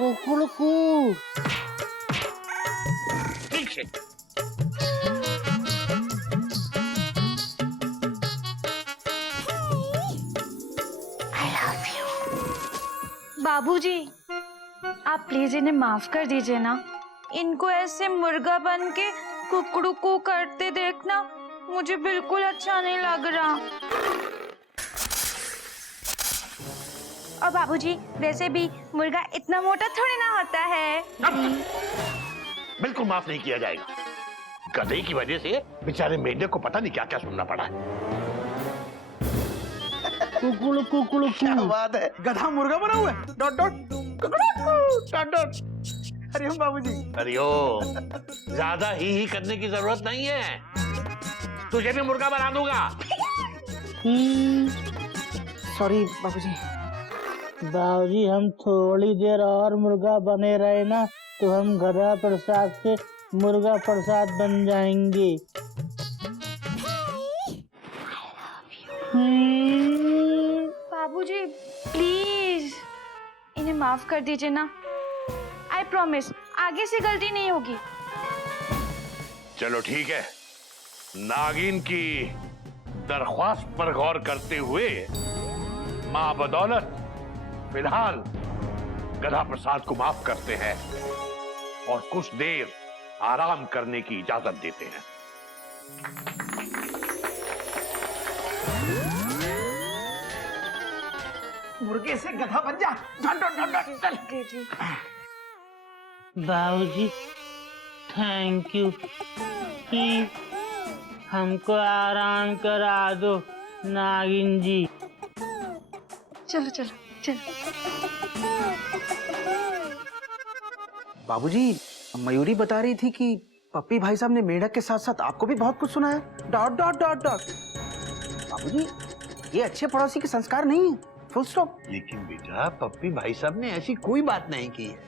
कुकुड़कू। पीछे। बाबूजी, आप प्लीज इन्हें माफ कर दीजिए ना। इनको ऐसे मुर्गा बन के कुकड़ू करते देखना मुझे बिल्कुल अच्छा नहीं लग रहा। और बाबूजी, वैसे भी मुर्गा इतना मोटा थोड़ी ना होता है। बिल्कुल माफ नहीं किया जाएगा। गधे की वजह से बेचारे मेंढक को पता नहीं क्या क्या सुनना पड़ा है। कुकुड़कू। क्या बात है, गधा मुर्गा बना हुआ है। Dot dot dot dot. Hariom बाबूजी। हरिओम। ज्यादा ही करने की जरूरत नहीं है, तुझे भी मुर्गा बना दूंगा। सॉरी बाबूजी। बाबूजी, हम थोड़ी देर और मुर्गा बने रहे ना तो हम गधा प्रसाद से मुर्गा प्रसाद बन जाएंगे। बाबूजी प्लीज इन्हें माफ कर दीजिए ना। आई प्रॉमिस आगे से गलती नहीं होगी। चलो ठीक है, नागिन की दरख्वास्त पर गौर करते हुए मां बदौलत फिलहाल गधा प्रसाद को माफ करते हैं और कुछ देर आराम करने की इजाजत देते हैं। मुर्गे से गधा बन जा। डॉट डॉट डॉट चल। बाबूजी, थैंक यू कि हमको आराम करा दो नागिन जी। चलो चलो चलो। बाबूजी, मयूरी बता रही थी कि पप्पी भाई साहब ने मेढक के साथ साथ आपको भी बहुत कुछ सुनाया। Dot dot dot dot. बाबूजी, ये अच्छे पड़ोसी के संस्कार नहीं है। Full stop. लेकिन बेटा, पप्पी भाई साहब ने ऐसी कोई बात नहीं की है,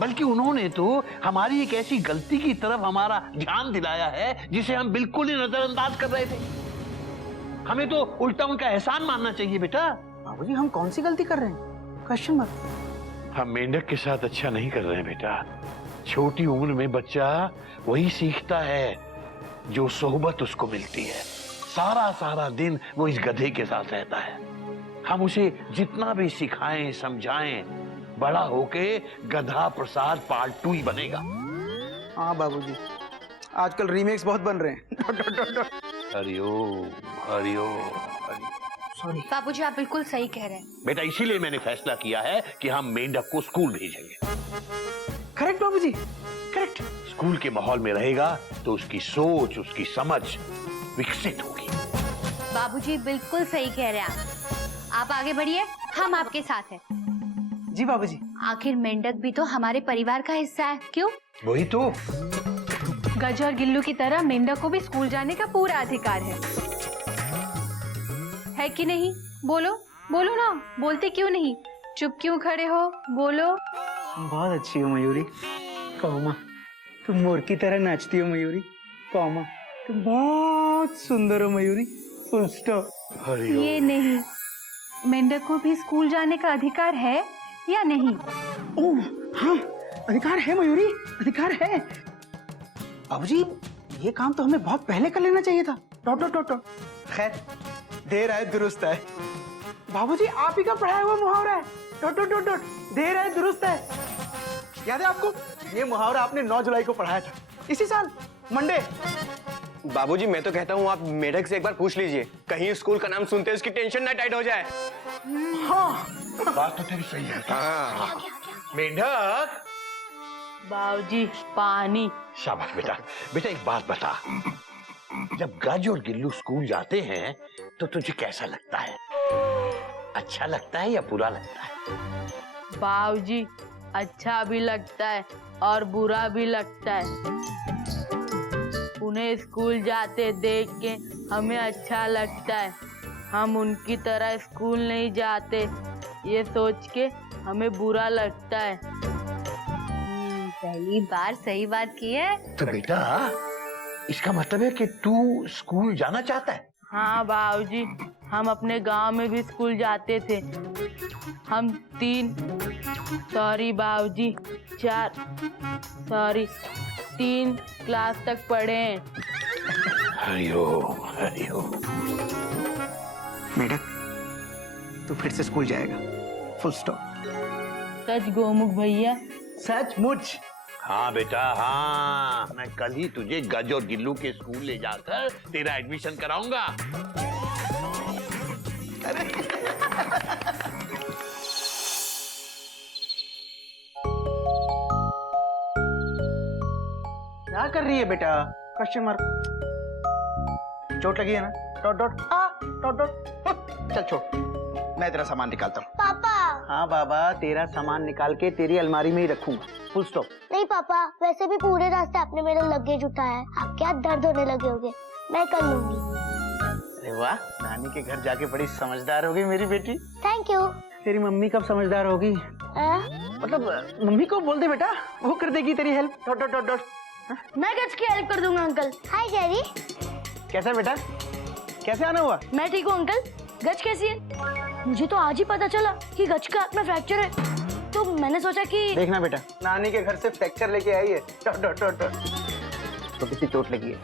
बल्कि उन्होंने तो हमारी एक ऐसी गलती की तरफ हमारा ध्यान दिलाया है जिसे हम बिल्कुल ही नजरअंदाज कर रहे थे। हमें तो उल्टा उनका एहसान मानना चाहिए बेटा। बाबूजी, हम कौन सी गलती कर रहे हैं? Question mark. हम मेंढक के साथ अच्छा नहीं कर रहे हैं बेटा। छोटी उम्र में बच्चा वही सीखता है जो सोहबत उसको मिलती है। सारा सारा दिन वो इस गधे के साथ रहता है। हम उसे जितना भी सिखाएं समझाएं, बड़ा होके गधा प्रसाद पार्ट 2 ही बनेगा। हाँ बाबूजी, आजकल रीमेक्स बहुत बन रहे हैं। हरिओम हरिओम। सॉरी बाबूजी, आप बिल्कुल सही कह रहे हैं। बेटा, इसीलिए मैंने फैसला किया है कि हम मेंढक को स्कूल भेजेंगे। करेक्ट बाबूजी, करेक्ट। स्कूल के माहौल में रहेगा तो उसकी सोच, उसकी समझ विकसित होगी। बाबूजी बिल्कुल सही कह रहे हैं आप आगे बढ़िए, हम आपके साथ हैं। जी बाबूजी। आखिर मेंढक भी तो हमारे परिवार का हिस्सा है, क्यों? वही तो। गज और गिल्लू की तरह मेंढक को भी स्कूल जाने का पूरा अधिकार है कि नहीं? बोलो बोलो ना, बोलते क्यों नहीं? चुप क्यों खड़े हो? बोलो। बहुत अच्छी हो मयूरी। कौमा, तुम मोर की तरह नाचती हो मयूरी। कौमा, तुम बहुत सुंदर हो मयूरी। Full stop. हरिओम। ये नहीं, मेंढक को भी स्कूल जाने का अधिकार है या नहीं? ओह हाँ, अधिकार है मयूरी, अधिकार है। बाबूजी, ये काम तो हमें बहुत पहले कर लेना चाहिए था। Dot dot dot dot. खैर, देर आए दुरुस्त है। बाबूजी, आप ही का पढ़ाया हुआ मुहावरा है। Dot dot dot dot. देर आए दुरुस्त है। याद है आपको? ये मुहावरा आपने 9 जुलाई को पढ़ाया था, इसी साल मंडे। बाबूजी, मैं तो कहता हूँ आप मेढक से एक बार पूछ लीजिए, कहीं स्कूल का नाम सुनते उसकी टेंशन ना टाइट हो जाए। हाँ, बात तो तेरी सही है। हाँ। मेंढक। बाबूजी, पानी। शाबाश बेटा। बेटा, एक बात बता, जब गज और गिल्लू स्कूल जाते हैं तो तुझे कैसा लगता है? अच्छा लगता है या बुरा लगता है? बाबूजी, अच्छा भी लगता है और बुरा भी लगता है। उन्हें स्कूल जाते देख के हमें अच्छा लगता है, हम उनकी तरह स्कूल नहीं जाते ये सोच के हमें बुरा लगता है। पहली बार सही बात की है। तो बेटा, इसका मतलब है कि तू स्कूल जाना चाहता है? हाँ बाबूजी, हम अपने गांव में भी स्कूल जाते थे। हम 3 क्लास तक पढ़े हैं। हरिओम हरिओम। मेढक, तू फिर से स्कूल जाएगा, फुल स्टॉप। सच गोमुख भैया? सचमुच। हाँ बेटा हाँ, मैं कल ही तुझे गज और गिल्लू के स्कूल ले जाकर तेरा एडमिशन कराऊंगा। क्या कर रही है बेटा? Question mark. चोट लगी है ना? Dot dot dot dot. चल छोड़, मैं तेरा सामान निकालता हूँ। पापा। हाँ बाबा, तेरा सामान निकाल के तेरी अलमारी में ही रखूंगा, फुल स्टॉप। नहीं पापा, वैसे भी पूरे रास्ते आपने मेरा लगेज उठाया है, आप क्या दर्द होने लगे होगे, मैं कर लूंगी। अरे वाह, नानी के घर जाके बड़ी समझदार हो गई मेरी बेटी। Thank you. तेरी मम्मी कब समझदार होगी? मतलब मम्मी को बोल दे बेटा, वो कर देगी तेरी help. Dot dot dot dot. मैं गज की हेल्प कर दूंगा अंकल। हाय जेरी। कैसा बेटा, कैसे आना हुआ? मैं ठीक हूँ अंकल। गज कैसी है? मुझे तो आज ही पता चला कि गज के हाथ में फ्रैक्चर है, तो मैंने सोचा कि देखना बेटा, नानी के घर से फ्रैक्चर लेके आई है। Dot dot dot dot. तो किसी चोट लगी है,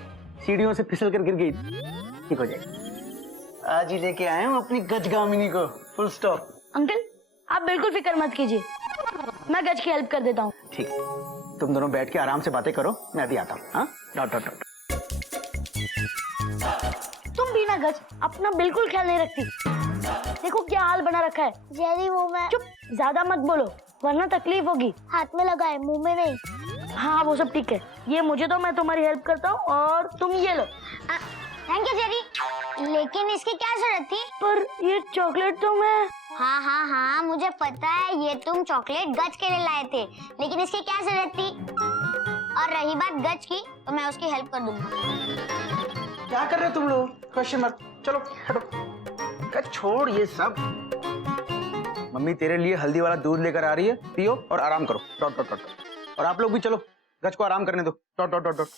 सीढ़ियों से फिसल कर गिर गई, ठीक हो जाएगी। आज ही लेके आया हूँ अपनी गजगामिनी को, फुल स्टॉप। अंकल आप बिल्कुल फिक्र मत कीजिए, मैं गज की हेल्प कर देता हूँ। ठीक, तुम दोनों बैठ के आराम से बातें करो, मैं अभी आता हूँ। हाँ, डॉट डॉट डॉट। तुम भी ना गज अपना बिल्कुल ख्याल नहीं रखती, देखो क्या हाल बना रखा है। जेरी वो मैं चुप, ज्यादा मत बोलो वरना तकलीफ होगी। हाथ में लगा है, मुंह में नहीं। हाँ वो सब ठीक है, ये मुझे दो, मैं तुम्हारी हेल्प करता हूँ और तुम ये लो। थैंक यू जेरी, लेकिन इसकी क्या जरूरत थी? पर ये चॉकलेट तो मैं। हाँ मुझे पता है, ये तुम चॉकलेट गज के लिए लाए थे, लेकिन इसकी क्या जरूरत थी? और रही बात गज की, तो मैं उसकी हेल्प कर दूंगा। क्या कर रहे हो तुम लोग? Question mark. चलो हटो, गज छोड़ ये सब। मम्मी तेरे लिए हल्दी वाला दूध लेकर आ रही है, पियो और आराम करो। Dot dot dot. और आप लोग भी चलो, गज को आराम करने दो। Dot dot dot dot.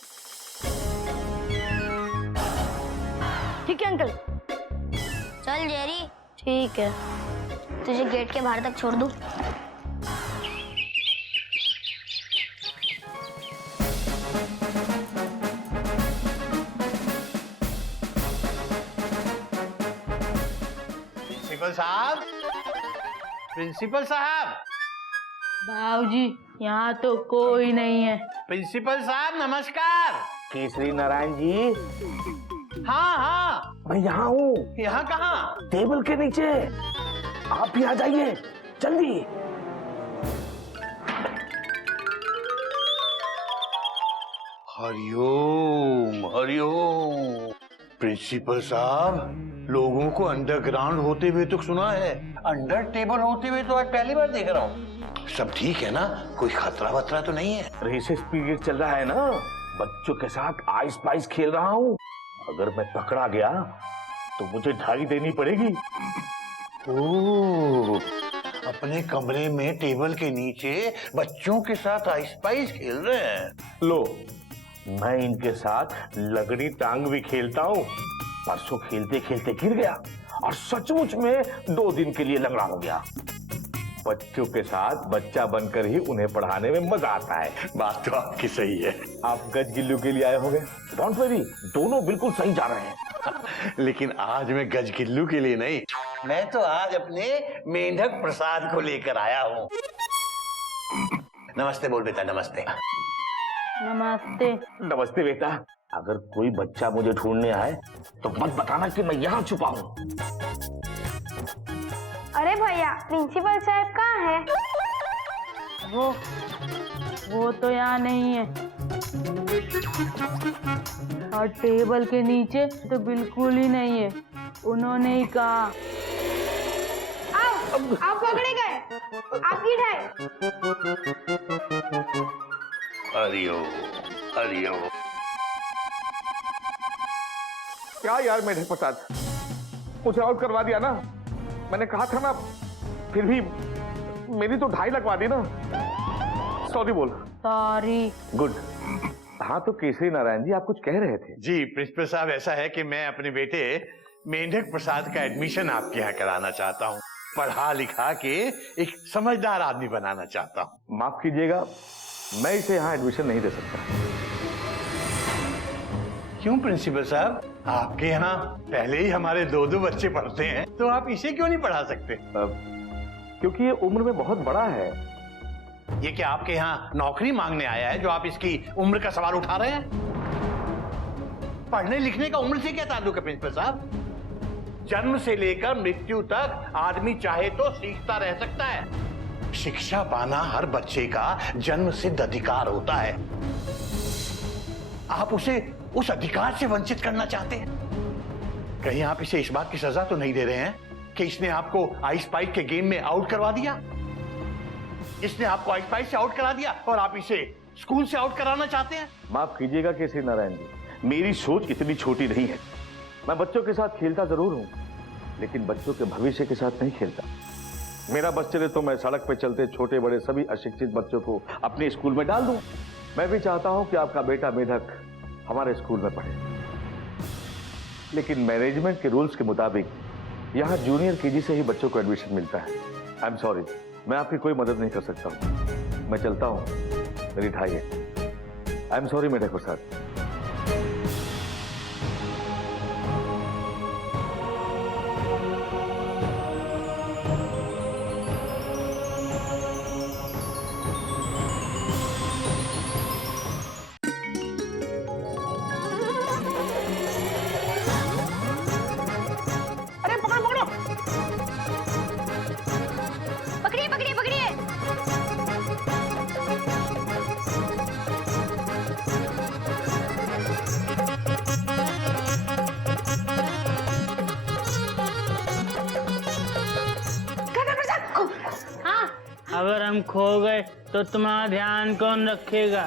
ठीक है अंकल। चल जेरी। ठीक है, तुझे गेट के बाहर तक छोड़ दूं? प्रिंसिपल साहब, प्रिंसिपल साहब, बाबूजी यहाँ तो कोई नहीं है। प्रिंसिपल साहब नमस्कार। केसरी नारायण जी, हाँ हाँ, मैं यहाँ हूँ, यहाँ कहाँ? टेबल के नीचे। आप भी आ जाइए जल्दी। हरिओम हरिओम। प्रिंसिपल साहब, लोगों को अंडरग्राउंड होते हुए तो सुना है, अंडर टेबल होते हुए तो आज पहली बार देख रहा हूँ। सब ठीक है ना? कोई खतरा वतरा तो नहीं है? रिसेस पीरियड चल रहा है ना, बच्चों के साथ आइस पाइस खेल रहा हूँ। अगर मैं पकड़ा गया तो मुझे ढाई देनी पड़ेगी। ओह, अपने कमरे में टेबल के नीचे बच्चों के साथ आइस पाइस खेल रहे हैं। लो, मैं इनके साथ लगड़ी टांग भी खेलता हूँ। परसों खेलते खेलते गिर गया और सचमुच में 2 दिन के लिए लंगड़ा हो गया। बच्चों के साथ बच्चा बनकर ही उन्हें पढ़ाने में मजा आता है। बात तो आपकी सही है। आप गज गिल्लू के लिए आए होंगे। डोंट वरी, दोनों बिल्कुल सही जा रहे हैं। लेकिन आज मैं गज गिल्लू के लिए नहीं, मैं तो आज अपने मेंढक प्रसाद को लेकर आया हूँ। नमस्ते बोल बेटा, नमस्ते। नमस्ते। नमस्ते बेटा। अगर कोई बच्चा मुझे ढूंढने आए तो मत बताना कि मैं यहाँ छुपा हूँ। अरे भैया, प्रिंसिपल साहब कहाँ है? वो तो यहाँ नहीं है, और टेबल के नीचे तो बिल्कुल ही नहीं है। उन्होंने ही कहा। आप पकड़े गए, आपकी ढाई। हरिओम हरिओम। क्या यार मेढक प्रसाद, मुझे आउट करवा दिया ना। मैंने कहा था ना, फिर भी मेरी तो ढाई लगवा दी ना। सॉरी बोल। सॉरी। गुड। हाँ तो केसरी नारायण जी, आप कुछ कह रहे थे। जी प्रिंसिपल साहब, ऐसा है कि मैं अपने बेटे मेंढक प्रसाद का एडमिशन आपके यहाँ कराना चाहता हूँ। पढ़ा लिखा के एक समझदार आदमी बनाना चाहता हूँ। माफ कीजिएगा, मैं इसे यहाँ एडमिशन नहीं दे सकता। क्यों प्रिंसिपल साहब, आपके यहाँ पहले ही हमारे 2-2 बच्चे पढ़ते हैं, तो आप इसे क्यों नहीं पढ़ा सकते? क्योंकि ये उम्र में बहुत बड़ा है। ये क्या आपके यहाँ नौकरी मांगने आया है जो आप इसकी उम्र का सवाल उठा रहे हैं? पढ़ने लिखने का उम्र से क्या ताल्लुक है प्रिंसिपल साहब? जन्म से लेकर मृत्यु तक आदमी चाहे तो सीखता रह सकता है। शिक्षा पाना हर बच्चे का जन्म सिद्ध अधिकार होता है। आप उसे उस अधिकार से वंचित करना चाहते हैं? कहीं आप इसे इस बात की सजा तो नहीं दे रहे हैं कि इसने आपको आइस पाइस के गेम में आउट करवा दिया? इसने आपको आइस पाइस से आउट करा दिया और आप इसे स्कूल से आउट कराना चाहते हैं? माफ कीजिएगा केसरी नारायण जी, मेरी सोच इतनी छोटी नहीं है। मैं बच्चों के साथ खेलता जरूर हूं, लेकिन बच्चों के भविष्य के साथ नहीं खेलता। मेरा बस चले तो मैं सड़क पे चलते छोटे बड़े सभी अशिक्षित बच्चों को अपने स्कूल में डाल दूं। मैं भी चाहता हूं कि आपका बेटा मेढक हमारे स्कूल में पढ़े, लेकिन मैनेजमेंट के रूल्स के मुताबिक यहाँ जूनियर केजी से ही बच्चों को एडमिशन मिलता है। आई एम सॉरी, मैं आपकी कोई मदद नहीं कर सकता हूँ। मैं चलता हूँ, मेरी ढाई है। आई एम सॉरी मेढक प्रसाद। पकड़िए पकड़िए पकड़िए। हाँ, अगर हम खो गए तो तुम्हारा ध्यान कौन रखेगा?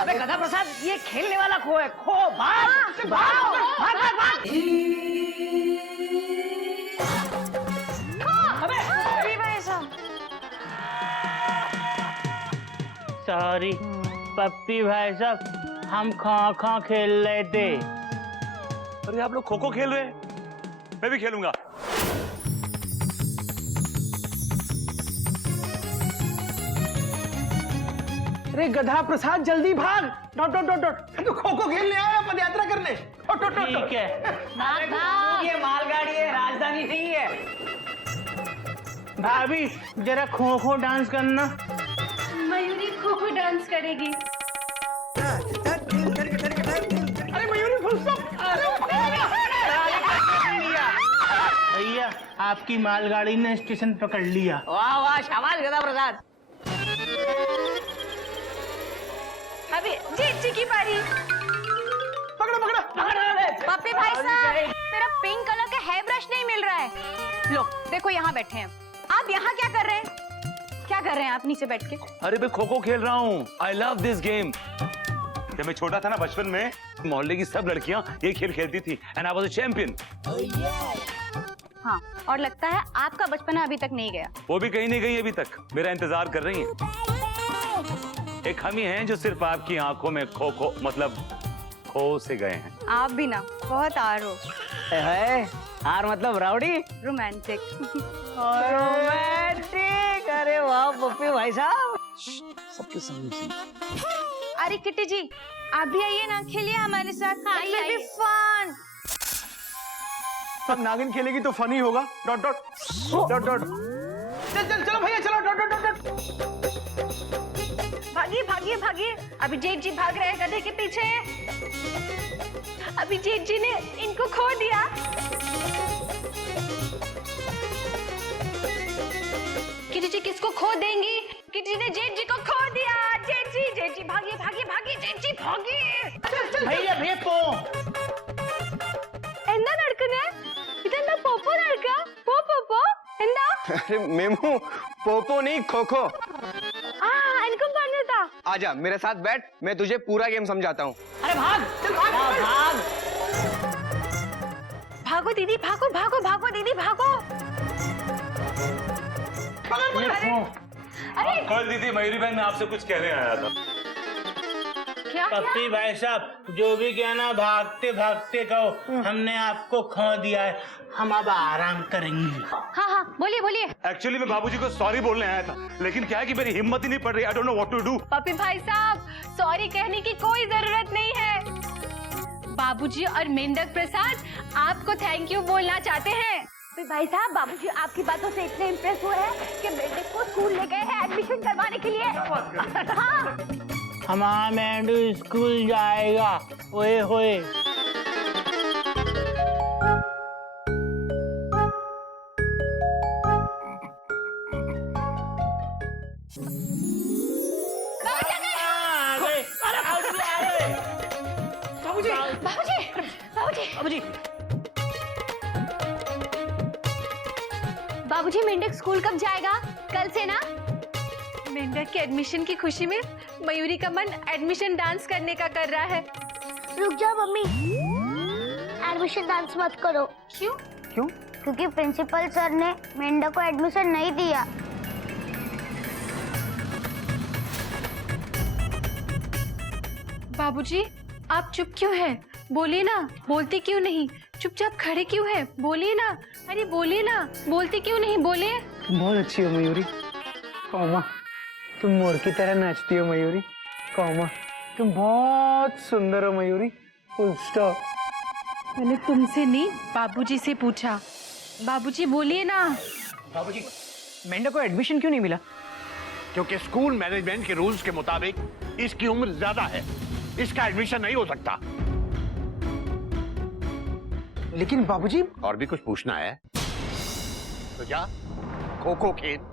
अबे गधा प्रसाद, ये खेलने वाला खो है। खो, भाग भाग भाग भाग भाग। अरे भाई साहब, सॉरी पप्पी भाई साहब, हम खो खेल रहे थे। अरे आप लोग खो खो खेल रहे हैं, मैं भी खेलूंगा। अरे गधा प्रसाद, जल्दी भाग। Dot dot dot dot. तू खो खो खेलने आया पद यात्रा करने? Dot dot dot. ठीक है, भाग भाग। ये मालगाड़ी है, राजधानी नहीं है। भाभी जरा खो डांस करना। मयूरी खो खो डांस करेगी। अरे मयूरी फुल स्टॉप। भैया आपकी मालगाड़ी ने स्टेशन पकड़ लिया। वाह वाह, शाबाश गधा प्रसाद। अभी जीत जी की बारी। पकड़ो पकड़ो पकड़ो। पप्पी भाई साहब, मेरा पिंक कलर का हेयर ब्रश नहीं मिल रहा है। लो देखो, यहाँ बैठे हैं आप। यहाँ क्या कर रहे हैं? क्या कर रहे हैं आप नीचे बैठ के? अरे मैं खो खो खेल रहा हूँ। I love this game. जब मैं छोटा था ना, बचपन में मोहल्ले की सब लड़कियां ये खेल खेलती थी and I was a champion. हाँ, और लगता है आपका बचपना अभी तक नहीं गया। वो भी कहीं नहीं गई अभी तक, मेरा इंतजार कर रही हैं। एक हम ही हैं जो सिर्फ आपकी आंखों में खो खो मतलब खो से गए हैं। आप भी ना बहुत आर हो। हार मतलब राउडी, रोमांटिक। रोमांटिक। अरे वाह पप्पी भाई साहब। सबके सामने। अरे किट्टी जी, आप भी आइए ना, खेलिए हमारे साथ। हाँ, आइए, आइए। फन। अब नागिन खेलेगी तो फनी होगा। Dot dot dot dot. चल चल चलो भैया, चलो। Dot dot dot. भागिए भागिए भागिए। अभी जेठ जी भाग रहे हैं गधे के पीछे। अभी जेठ जी ने इनको खो दिया। किटी जी किसको खो देंगी? किटी ने जेठ जी को खो दिया। जेठ जी भागिए भागिए भागिए। जेठ जी भागिए। भैया भैया पो എന്താ നടക്കുന്നേ? ഇതെന്താ പോപ്പോ നടക്ക? പോ എന്താ? अरे मेमू, पोपो नहीं खोखो। ആ എനിക്കും പറഞ്ഞതാ। आजा मेरे साथ बैठ, मैं तुझे पूरा गेम समझाता हूँ। अरे भाग, चल भाग भाग। भागो दीदी, भागो भागो भागो दीदी, भागो। अरे कल दीदी मयूरी बहन, मैं आपसे कुछ कहने आया था। क्या पप्पी भाई साहब जो भी कहना भागते भागते कहो, हमने आपको खो दिया है, हम अब आराम करेंगे। हाँ हाँ बोलिए बोलिए। एक्चुअली मैं बाबूजी को सॉरी बोलने आया था, लेकिन क्या है कि मेरी हिम्मत ही नहीं पड़ रही। I don't know what to do. पपी भाई साहब, सॉरी कहने की कोई जरूरत नहीं है। बाबूजी और मेंढक प्रसाद आपको थैंक यू बोलना चाहते हैं। भाई साहब, बाबूजी आपकी बातों से इतने इम्प्रेस हुए हैं कि मेंढक को स्कूल ले गए हैं एडमिशन करवाने के लिए। हाँ। हमारा मेंढू स्कूल जाएगा। ओए होए। बाबूजी मेंढक स्कूल कब जाएगा? कल से ना? मेंढक के एडमिशन की खुशी में मयूरी का मन एडमिशन डांस करने का कर रहा है। रुक जाओ मम्मी, एडमिशन डांस मत करो। क्यों? क्यों? क्योंकि प्रिंसिपल सर ने मेंढक को एडमिशन नहीं दिया। बाबूजी आप चुप क्यों हैं? बोलिए ना, बोलती क्यों नहीं? चुपचाप खड़े क्यों हैं? बोलिए ना, अरे बोलिए ना, बोलती क्यों नहीं? बोलिए। तुम बहुत अच्छी हो मयूरी। कौमा, तुम मोर की तरह नाचती हो मयूरी। कौमा, तुम बहुत सुंदर हो मयूरी। Full stop. मैंने तुमसे नहीं, बाबूजी से पूछा। बाबूजी बोलिए ना। बाबूजी, मेंढक को एडमिशन क्यों नहीं मिला? क्योंकि स्कूल मैनेजमेंट के रूल्स के मुताबिक इसकी उम्र ज्यादा है, इसका एडमिशन नहीं हो सकता। लेकिन बाबूजी, और भी कुछ पूछना है तो जा खो खो खेल।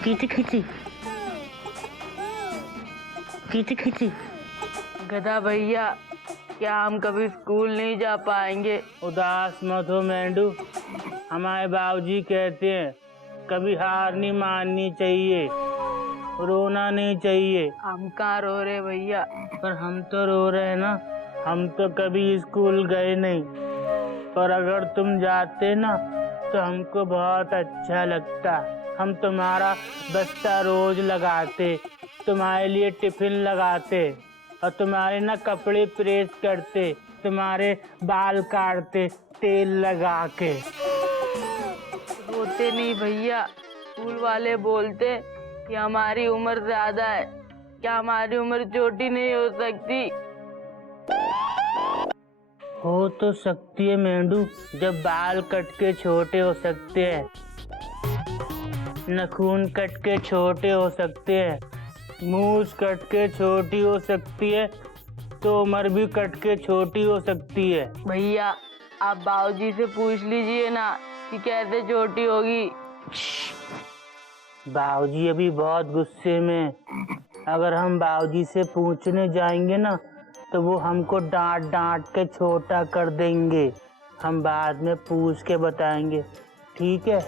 खींची खींची खींची खींची। गधा भैया, क्या हम कभी स्कूल नहीं जा पाएंगे? उदास मत हो मेंढू, हमारे बाबूजी कहते हैं कभी हार नहीं माननी चाहिए, रोना नहीं चाहिए। हम कहाँ रो रहे भैया? पर हम तो रो रहे हैं ना, हम तो कभी स्कूल गए नहीं, पर अगर तुम जाते ना तो हमको बहुत अच्छा लगता। हम तुम्हारा बस्ता रोज लगाते, तुम्हारे लिए टिफिन लगाते और तुम्हारे ना कपड़े प्रेस करते, तुम्हारे बाल काटते तेल लगा के। रोते नहीं भैया, स्कूल वाले बोलते कि हमारी उम्र ज्यादा है, क्या हमारी उम्र छोटी नहीं हो सकती? हो तो सकती है मेंढू, जब बाल कट के छोटे हो सकते हैं, नखून कट के छोटे हो सकते हैं, मूछ कट के छोटी हो सकती है, तो उम्र भी कट के छोटी हो सकती है। भैया आप बाबूजी से पूछ लीजिए ना कि कैसे छोटी होगी। बाबूजी अभी बहुत गुस्से में, अगर हम बाबूजी से पूछने जाएंगे ना तो वो हमको डांट डांट के छोटा कर देंगे। हम बाद में पूछ के बताएंगे, ठीक है?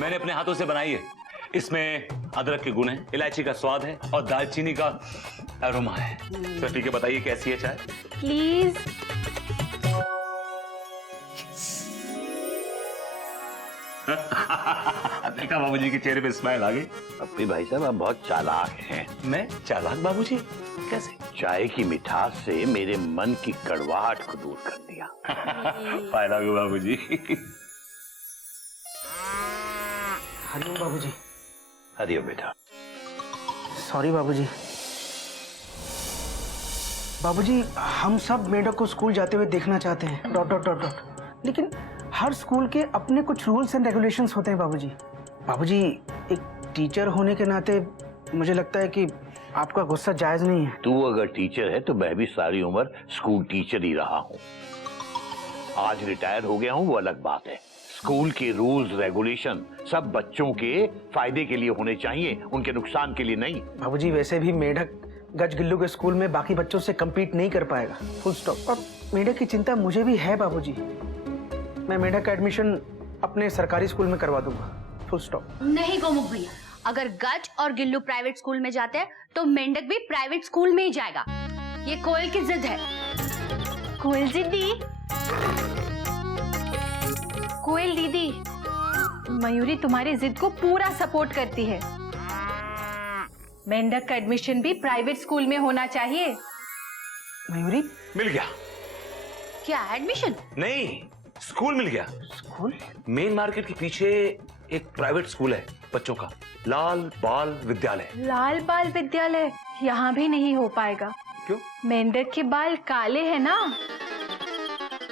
मैंने अपने हाथों से बनाई है। इसमें अदरक के गुण है, इलायची का स्वाद है और दालचीनी का अरोमा है। तो ठीक है, बताइए कैसी है चाय? प्लीज। देखा बाबूजी के चेहरे पे स्माइल आ गई। पप्पी भाई साहब आप बहुत चालाक हैं। मैं चालाक बाबूजी? कैसे? चाय की मिठास से मेरे मन की कड़वाहट को दूर कर दिया। फायदा हुआ बाबूजी। हरिओम बाबूजी। हरिओम बेटा। सॉरी बाबूजी। बाबूजी, हम सब मेंढक को स्कूल जाते हुए देखना चाहते हैं। Dot dot dot dot. लेकिन हर स्कूल के अपने कुछ रूल्स एंड रेगुलेशंस होते हैं बाबूजी। बाबूजी, एक टीचर होने के नाते मुझे लगता है कि आपका गुस्सा जायज नहीं है। तू अगर टीचर है तो मैं भी सारी उम्र स्कूल टीचर ही रहा हूँ। आज रिटायर हो गया हूँ वो अलग बात है। स्कूल के रूल्स रेगुलेशन सब बच्चों के फायदे के लिए होने चाहिए, उनके नुकसान के लिए नहीं। बाबूजी वैसे भी मेढक गज गिल्लू के स्कूल में बाकी बच्चों से कम्पीट नहीं कर पाएगा, फुल स्टॉप। और मेढक की चिंता मुझे भी है बाबूजी। मैं मेढक का एडमिशन अपने सरकारी स्कूल में करवा दूंगा, फुल स्टॉप। नहीं गोमुख भैया, अगर गज और गिल्लू प्राइवेट स्कूल में जाते हैं तो मेंढक भी प्राइवेट स्कूल में ही जाएगा। ये कोयल की जिद है। कोयल दीदी, कोयल दीदी, मयूरी तुम्हारी जिद को पूरा सपोर्ट करती है। मेंढक का एडमिशन भी प्राइवेट स्कूल में होना चाहिए। मयूरी, मिल गया। क्या एडमिशन? नहीं, स्कूल मिल गया। स्कूल? मेन मार्केट के पीछे एक प्राइवेट स्कूल है बच्चों का, लाल बाल विद्यालय। लाल बाल विद्यालय यहाँ भी नहीं हो पाएगा। क्यों? मेंढक के बाल काले हैं ना।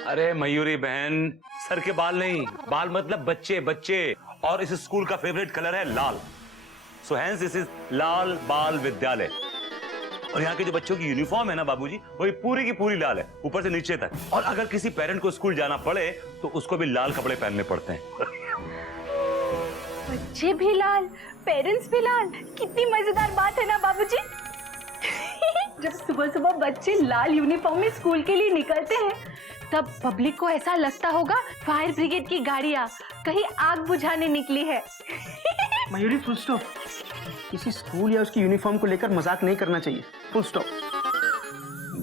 अरे मयूरी बहन, सर के बाल नहीं, बाल मतलब बच्चे बच्चे, और इस स्कूल का फेवरेट कलर है लाल। सो हेंस दिस इज लाल बाल विद्यालय। और यहाँ के जो बच्चों की यूनिफॉर्म है ना बाबूजी, वो पूरी की पूरी लाल है, ऊपर से नीचे तक। और अगर किसी पेरेंट को स्कूल जाना पड़े तो उसको भी लाल कपड़े पहनने पड़ते हैं। बच्चे भी लाल, पेरेंट्स भी लाल, कितनी मजेदार बात है ना बाबूजी। जब सुबह सुबह बच्चे लाल यूनिफॉर्म में स्कूल के लिए निकलते हैं तब पब्लिक को ऐसा लगता होगा फायर ब्रिगेड की गाड़ियां कहीं आग बुझाने निकली है। Mayuri full stop. किसी स्कूल या उसकी यूनिफॉर्म को लेकर मजाक नहीं करना चाहिए, फुल स्टॉप।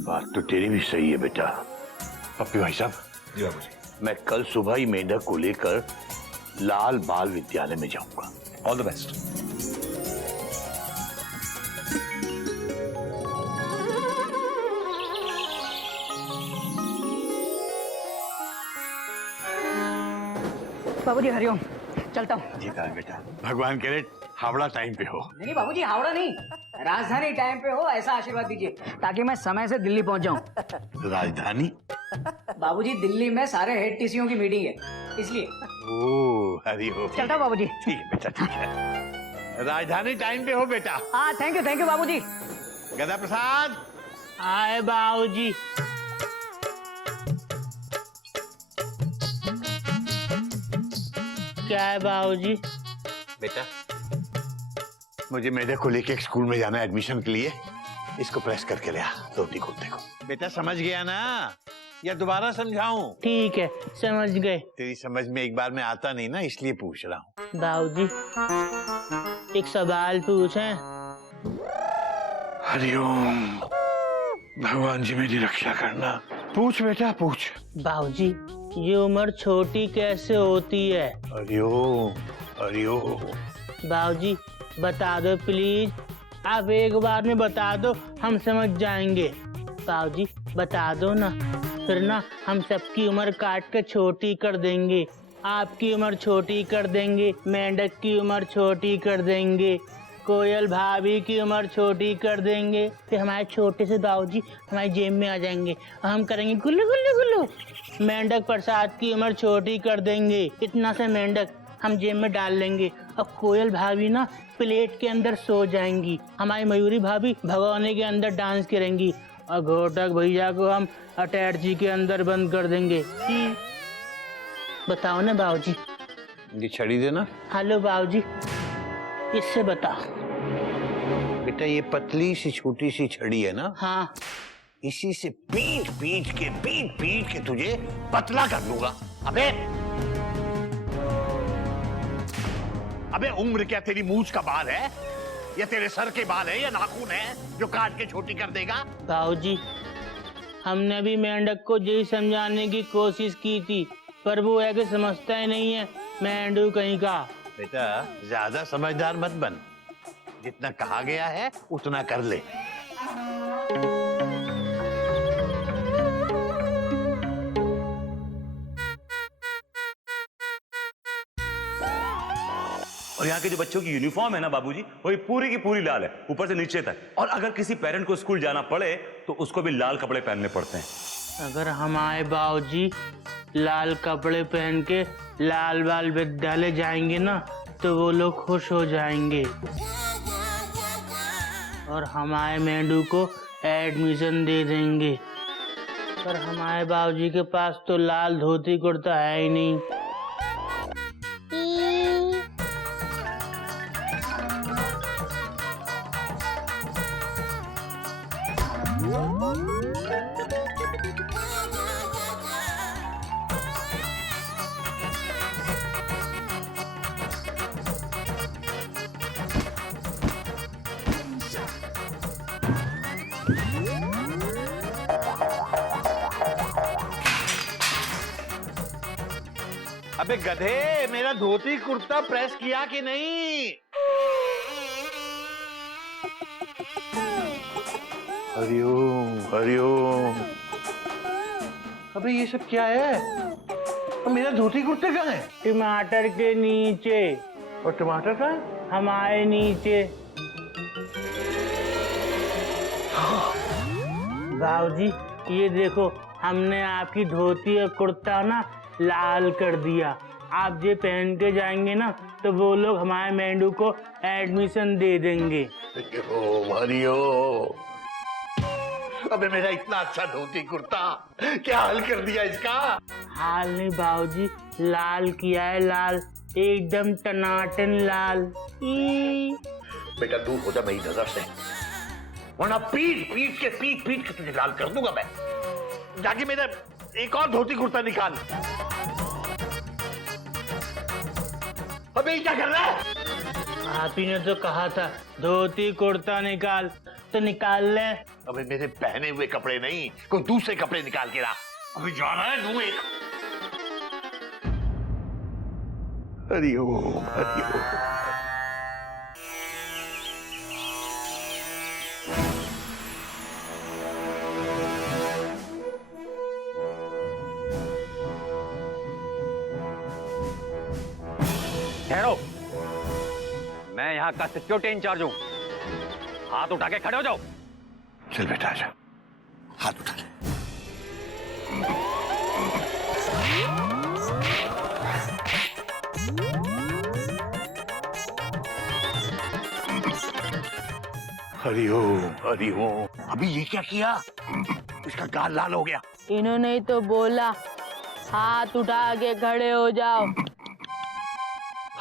बात तो तेरी भी सही है बेटा। पप्पी भाई साहब। जी बाबूजी। मैं कल सुबह ही मेंढक को लेकर लाल बाल विद्यालय में जाऊंगा। All the best. बाबूजी हरिओम, चलता हूँ। जी कहा बेटा, भगवान करे हावड़ा टाइम पे हो। नहीं बाबूजी, हावड़ा नहीं, राजधानी टाइम पे हो ऐसा आशीर्वाद दीजिए ताकि मैं समय से दिल्ली पहुँच जाऊँ। राजधानी? बाबूजी दिल्ली में सारे हेड टीसीओ की मीटिंग है, इसलिए। ओह हरि हो। चलता हूँ बाबूजी। ठीक है बेटा, ठीक है। राजधानी टाइम पे हो बेटा। हाँ थैंक यू बाबूजी। गदा प्रसाद। आए बाबूजी। क्या है बाबूजी? बेटा मुझे मेढक को लेके एक स्कूल में जाना है एडमिशन के लिए। इसको प्रेस करके ले आ, रोटी खोलते को। बेटा समझ गया ना, या दोबारा समझाऊं? ठीक है, समझ गए। तेरी समझ में एक बार में आता नहीं ना, इसलिए पूछ रहा हूँ। बाबूजी एक सवाल पूछें? हरिओम, भगवान जी मेरी रक्षा करना। पूछ बेटा पूछ। बाबूजी ये उम्र छोटी कैसे होती है? हरिओम हरिओम। बाबूजी बता दो प्लीज, आप एक बार में बता दो, हम समझ जाएंगे। बाबूजी बता दो ना, फिर ना हम सबकी उम्र काट के छोटी कर देंगे। आपकी उम्र छोटी कर देंगे, मेंढक की उम्र छोटी कर देंगे, कोयल भाभी की उम्र छोटी कर देंगे, फिर हमारे छोटे से बाबूजी हमारी जेब में आ जाएंगे और हम करेंगे गुल्लू गुल्लू गुल्लू। मेंढक प्रसाद की उम्र छोटी कर देंगे, इतना से मेंढक हम जेब में डाल लेंगे और कोयल भाभी ना प्लेट के अंदर सो जाएंगी, हमारी मयूरी भाभी भगोने के अंदर डांस करेंगी और घोटक भैया को हम अटैची के अंदर बंद कर देंगे। बताओ ना बाबूजी। ये छड़ी देना। हेलो बाबूजी, इससे बताओ। बेटा ये पतली सी छोटी सी छड़ी है ना? हाँ। इसी से पीट पीट के तुझे पतला कर दूंगा। अबे उम्र क्या तेरी मूंछ का बाल है, या तेरे सर के बाल है, या नाखून है जो काट के छोटी कर देगा? बाबूजी हमने भी मेंढक को यही समझाने की कोशिश की थी, पर वो है कि समझता ही नहीं है, मेंढू कहीं का। बेटा ज्यादा समझदार मत बन, जितना कहा गया है उतना कर ले। और यहाँ के जो बच्चों की यूनिफॉर्म है ना बाबूजी, वो पूरी की पूरी लाल है, ऊपर से नीचे तक। और अगर किसी पेरेंट को स्कूल जाना पड़े तो उसको भी लाल कपड़े पहनने पड़ते हैं। अगर हमारे बाबूजी लाल कपड़े पहन के लाल बाल विद्यालय जाएंगे ना तो वो लोग खुश हो जाएंगे। और हमारे मेंढू को एडमिशन दे देंगे। पर हमारे बाबूजी के पास तो लाल धोती कुर्ता है ही नहीं। अबे गधे, मेरा धोती कुर्ता प्रेस किया कि नहीं? हरिओम हरिओम। अबे ये सब क्या है? और मेरा धोती कुर्ता कहाँ है? टमाटर के नीचे। और टमाटर कहाँ है? हमारे नीचे। बाबूजी ये देखो, हमने आपकी धोती और कुर्ता ना लाल कर दिया। आप ये पहन के जाएंगे ना तो वो लोग हमारे मेंढू को एडमिशन दे देंगे। हरिओम। अबे मेरा इतना अच्छा धोती कुर्ता क्या हाल कर दिया इसका? हाल नहीं बाबूजी, लाल किया है, लाल, एकदम टनाटन लाल। बेटा दूर हो जा मेरी नजर से, वरना पीट के तुझे लाल कर दूंगा मैं। जाके मेरा एक और धोती कुर्ता निकाल। अबे क्या कर रहा है? आप ही ने तो कहा था धोती कुर्ता निकाल, तो निकाल ले। अबे मेरे पहने हुए कपड़े नहीं, कोई दूसरे कपड़े निकाल के ला। अभी जाना है तू एक। हरिओम हरिओम। ठहरो, मैं यहाँ का सिक्योरिटी इंचार्ज हूँ। हाथ उठा के खड़े हो जाओ। चल बेटा आजा, हाथ उठा ले। हरिओम हरिओम। अभी ये क्या किया? इसका गाल लाल हो गया। इन्होंने ही तो बोला हाथ उठा के खड़े हो जाओ।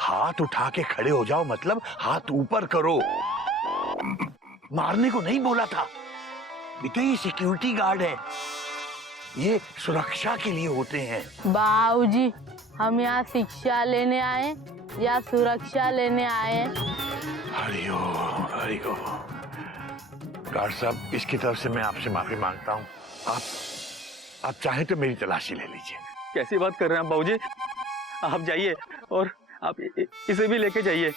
हाथ उठा के खड़े हो जाओ मतलब हाथ ऊपर करो। मारने को नहीं बोला था बेटा, ये सिक्योरिटी गार्ड है, ये सुरक्षा के लिए होते हैं। बाबूजी, हम यहाँ शिक्षा लेने आए या सुरक्षा लेने आए हैं? हरिओम हरिओम। गार्ड साहब, इसकी तरफ से मैं आपसे माफी मांगता हूँ। आप चाहें तो मेरी तलाशी ले लीजिए। कैसी बात कर रहे हैं आप बाबूजी? आप जाइए और आप इसे भी लेके जाइए।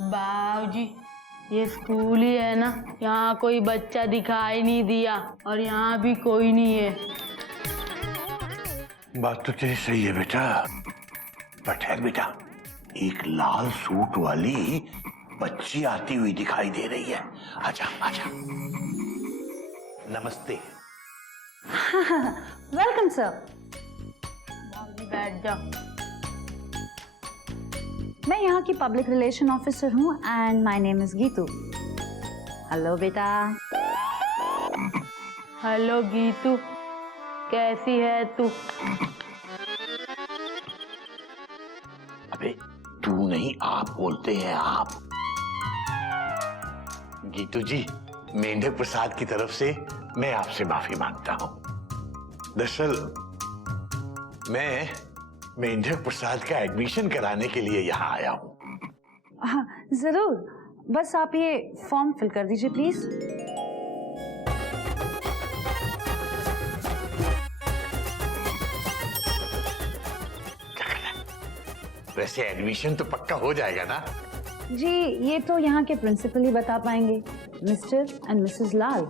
बाबूजी, ये स्कूल ही है ना, यहाँ कोई बच्चा दिखाई नहीं दिया और यहाँ भी कोई नहीं है। बात तो तेरी सही है बेटा, पर ठहर बेटा, एक लाल सूट वाली बच्ची आती हुई दिखाई दे रही है। आजा आजा। नमस्ते। Welcome sir. बैठ जाओ। मैं यहाँ की पब्लिक रिलेशन ऑफिसर हूँ and my name is Geetu. Hello बेटा। हेलो गीतू, कैसी है तू? अबे तू नहीं, आप बोलते हैं आप। गीतू जी, मेंढक प्रसाद की तरफ से मैं आपसे माफी मांगता हूँ। दरअसल मैं मेंढक प्रसाद का एडमिशन कराने के लिए यहाँ आया हूँ। हाँ जरूर, बस आप ये फॉर्म फिल कर दीजिए प्लीज। वैसे एडमिशन तो पक्का हो जाएगा ना? जी ये तो यहाँ के प्रिंसिपल ही बता पाएंगे, मिस्टर एंड मिसेस लाल।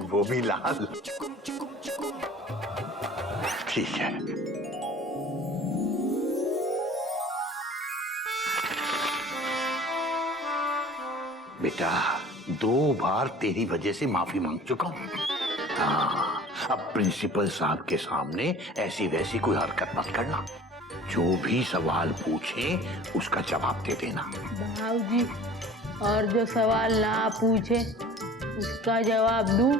वो भी लाल? ठीक है। बेटा 2 बार तेरी वजह से माफी मांग चुका हूं। हाँ, अब प्रिंसिपल साहब के सामने ऐसी वैसी कोई हरकत मत करना। जो भी सवाल पूछे उसका जवाब दे देना। बाबूजी, और जो सवाल ना पूछे उसका जवाब दूं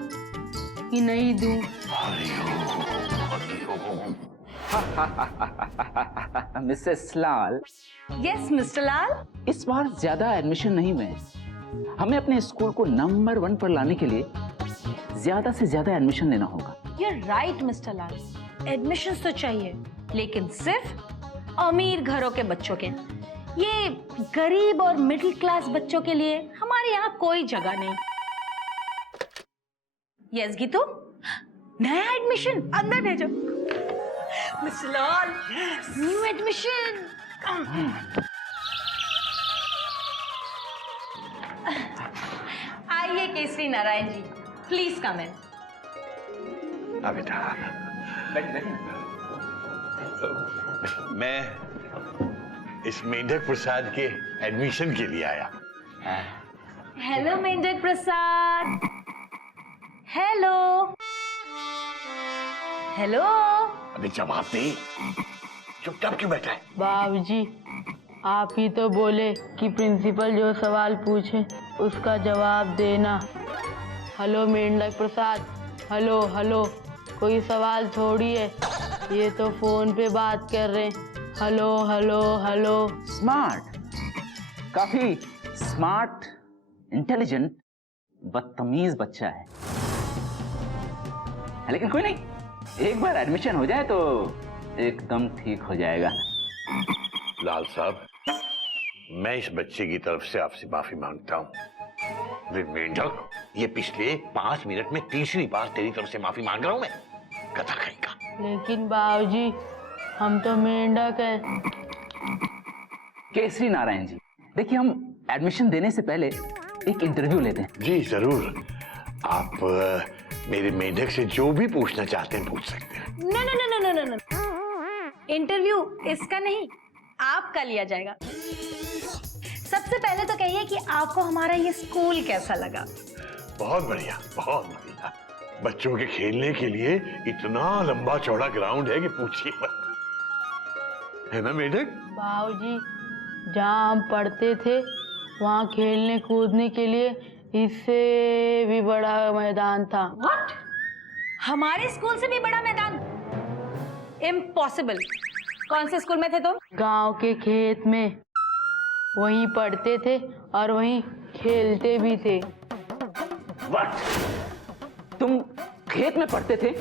कि नहीं दूं? हरिओम, हरिओम। मिसेस लाल। यस मिस्टर लाल। इस बार ज्यादा एडमिशन नहीं हुए। हमें अपने स्कूल को नंबर 1 पर लाने के लिए ज्यादा से ज्यादा एडमिशन लेना होगा। You are right mister Lal, admission तो चाहिए, लेकिन सिर्फ अमीर घरों के बच्चों के। ये गरीब और मिडिल क्लास बच्चों के लिए हमारे यहाँ कोई जगह नहीं। यस गीतू, नया एडमिशन अंदर भेजो। मिस्टर लाल, न्यू एडमिशन। आइए केसरी नारायण जी, प्लीज कम इन। बेटा, मैं इस मेंढक प्रसाद के एडमिशन के लिए आया। हेलो मेंढक प्रसाद। Hello hello. अबे जवाब दे, चुपचाप क्यों बैठा है? बाबूजी, आप ही तो बोले कि प्रिंसिपल जो सवाल पूछे उसका जवाब देना। हेलो मेंढक प्रसाद, हेलो हेलो। कोई सवाल थोड़ी है, ये तो फोन पे बात कर रहे हैं। Hello hello hello. स्मार्ट, काफी स्मार्ट, इंटेलिजेंट, बदतमीज बच्चा है। लेकिन कोई नहीं, एक बार एडमिशन हो जाए तो एकदम ठीक हो जाएगा। लाल साहब, मैं इस बच्चे की तरफ से आपसे माफी मांगता हूँ। वे मेंढक, ये पिछले 5 मिनट में तीसरी बार तेरी तरफ से माफी मांग रहा हूँ मैं। गधा कहीं का। लेकिन बाबूजी, हम तो मेंढक हैं। केसरी नारायण जी, देखिए हम एडमिशन देने से पहले एक इंटरव्यू लेते हैं। जी जरूर, आप मेरे मेंढक से जो भी पूछना चाहते हैं पूछ सकते हैं। No no no no no no, interview इसका नहीं, आपका लिया जाएगा। सबसे पहले तो कहिए कि आपको हमारा ये स्कूल कैसा लगा? बहुत बढ़िया, बहुत बढ़िया। बच्चों के खेलने के लिए इतना लंबा चौड़ा ग्राउंड है कि पूछिए मत। है ना मेंढक? बाबूजी, जहाँ हम पढ़ते थे वहाँ खेलने कूदने के लिए इससे भी बड़ा मैदान था। व्हाट? हमारे स्कूल से भी बड़ा मैदान? इम्पॉसिबल। कौन से स्कूल में थे तुम? गांव के खेत में, वहीं पढ़ते थे और वहीं खेलते भी थे। व्हाट? तुम खेत में पढ़ते थे?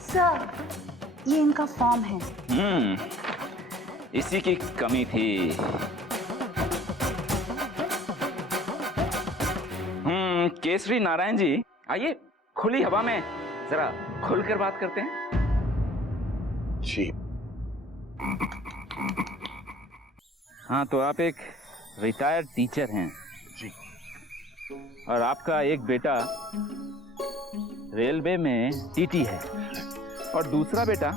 सर, ये इनका फॉर्म है। इसी की कमी थी। केसरी नारायण जी, आइए खुली हवा में जरा खुलकर बात करते हैं। जी। हाँ, तो आप एक रिटायर्ड टीचर हैं। जी। और आपका एक बेटा रेलवे में टीटी है, और दूसरा बेटा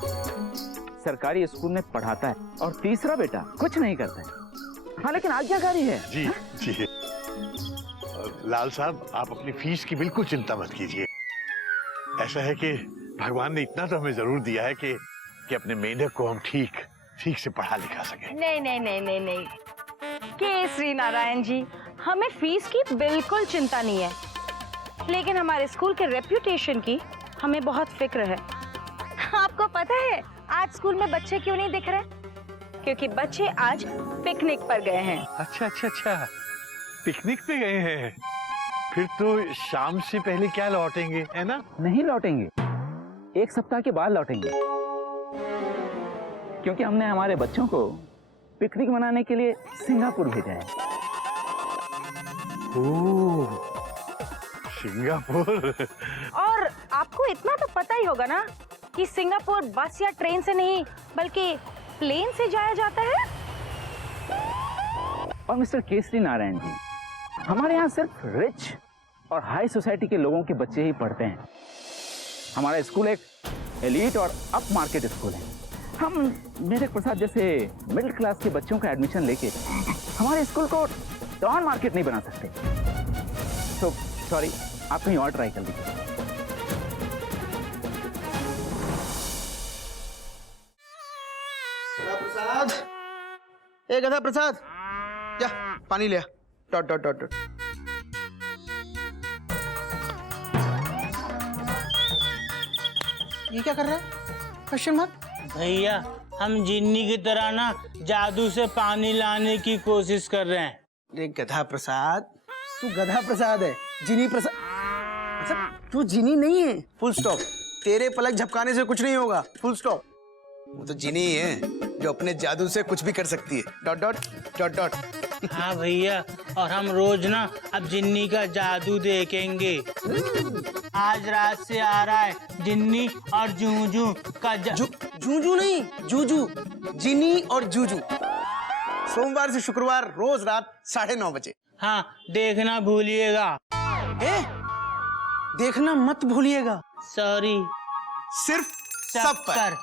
सरकारी स्कूल में पढ़ाता है, और तीसरा बेटा कुछ नहीं करता है। हाँ, लेकिन आज्ञाकारी है। जी जी। लाल साहब, आप अपनी फीस की बिल्कुल चिंता मत कीजिए। ऐसा है कि भगवान ने इतना तो हमें जरूर दिया है कि अपने मेंढक को हम ठीक से पढ़ा लिखा सके। नहीं नहीं नहीं नहीं नहीं, केसरी नारायण जी, हमें फीस की बिल्कुल चिंता नहीं है, लेकिन हमारे स्कूल के रेप्यूटेशन की हमें बहुत फिक्र है। आपको पता है आज स्कूल में बच्चे क्यों नहीं दिख रहे? क्योंकि बच्चे आज पिकनिक पर गए हैं। अच्छा अच्छा अच्छा, पिकनिक पे गए हैं। फिर तो शाम से पहले क्या लौटेंगे, है ना? नहीं लौटेंगे, 1 सप्ताह के बाद लौटेंगे, क्योंकि हमने हमारे बच्चों को पिकनिक मनाने के लिए सिंगापुर भेजा है। ओह, सिंगापुर। और आपको इतना तो पता ही होगा ना कि सिंगापुर बस या ट्रेन से नहीं बल्कि प्लेन से जाया जाता है। और मिस्टर केसरी नारायण जी, हमारे यहाँ सिर्फ रिच और हाई सोसाइटी के लोगों के बच्चे ही पढ़ते हैं। हमारा स्कूल एक एलीट और अप मार्केट स्कूल है, हम मेढक प्रसाद जैसे मिडिल क्लास के बच्चों का एडमिशन लेके हमारे स्कूल को डॉन मार्केट नहीं बना सकते। तो सॉरी, आप कहीं और ट्राई कर लीजिए। प्रसाद, ए गधा प्रसाद, जा पानी ले आ। Dot dot dot dot. ये क्या कर रहा है? Question mark. भैया हम जिन्नी की तरह ना जादू से पानी लाने की कोशिश कर रहे हैं। अरे गधा प्रसाद, तू गधा प्रसाद है, जिनी प्रसाद मतलब तू जिनी नहीं है। Full stop. तेरे पलक झपकाने से कुछ नहीं होगा। Full stop. वो तो जिनी ही है जो अपने जादू से कुछ भी कर सकती है। Dot dot dot dot. हाँ भैया, और हम रोज ना अब जिन्नी का जादू देखेंगे। आज रात से आ रहा है जिन्नी और जूजू का जूजू नहीं, जूजू। जिनी और जूजू। सोमवार से शुक्रवार रोज रात 9:30 बजे। हाँ, देखना भूलिएगा। देखना मत भूलिएगा। सॉरी। सिर्फ सब पर।